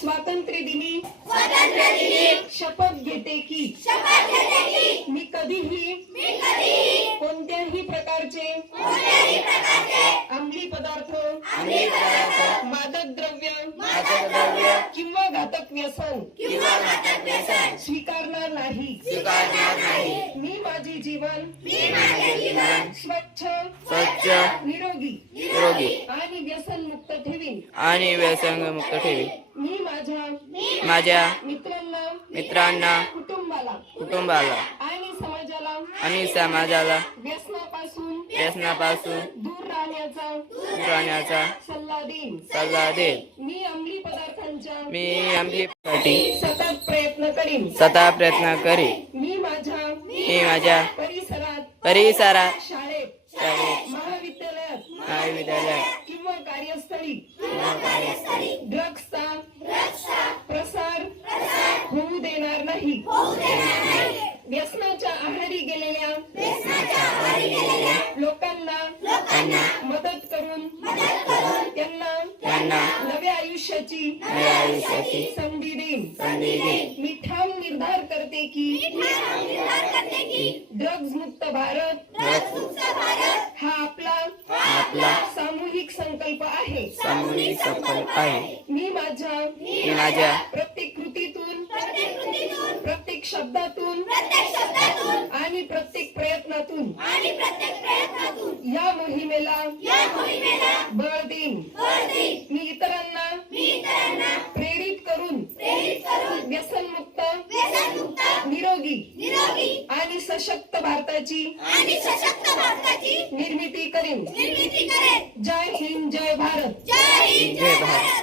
स्वातंत्र्य दिनी शपथ घेते की। मी कधीही कोणत्याही प्रकारचे अंमली पदार्थ मादक द्रव्य किंवा घातक व्यसन स्वीकारणार नाही। मी माझे जीवन स्वच्छ स्वच्छ निरोगी निरोगी आणि व्यसनमुक्त ठेवीन। आणि व्यसनमुक्त ठेवी मी माझ्या माझ्या मित्रांना मित्रांना कुटुंबाला. कुटुंबाला. आणि समाजाला. आणि समाजाला. व्यसनापासून व्यसनापासून दूर राहण्याचा दूर राहण्याचा सल्ला देईन. सल्ला मी अंमली पदार्थांच्या मी आमच्यासाठी सतत प्रयत्न करीन. स्वतः प्रयत्न करी मी माझ्या मी माझ्या परिसरात परिसरात शाळेत शाळेत. महाविद्यालयात महाविद्यालयात. किंवा कार्यस्थळी. ड्रग्सचा नाही. व्यसनाच्या आहारी गेलेल्या लोकांना मदत करून त्यांना नव्या आयुष्याची संधी देईन. मी ठाम निर्धार करते की ड्रग्ज मुक्त भारत हा आपला आपला सामूहिक संकल्प आहे. सामूहिक संकल्प आहे. मी माझ्या माझ्या प्रत्येक शब्दातून प्रत्येक शब्दातून आणि प्रत्येक प्रयत्नातून आणि प्रत्येक प्रयत्नातून या मोहिमेला या मोहिमेला बळ देईन. बळ देईन. मी इतरांना मी इतरांना प्रेरित करून प्रेरित करून व्यसनमुक्त व्यसनमुक्त निरोगी निरोगी आणि सशक्त भारताची आणि सशक्त भारताची निर्मिती करेन. निर्मिती करेन. जय हिंद जय भारत. जय हिंद जय भारत.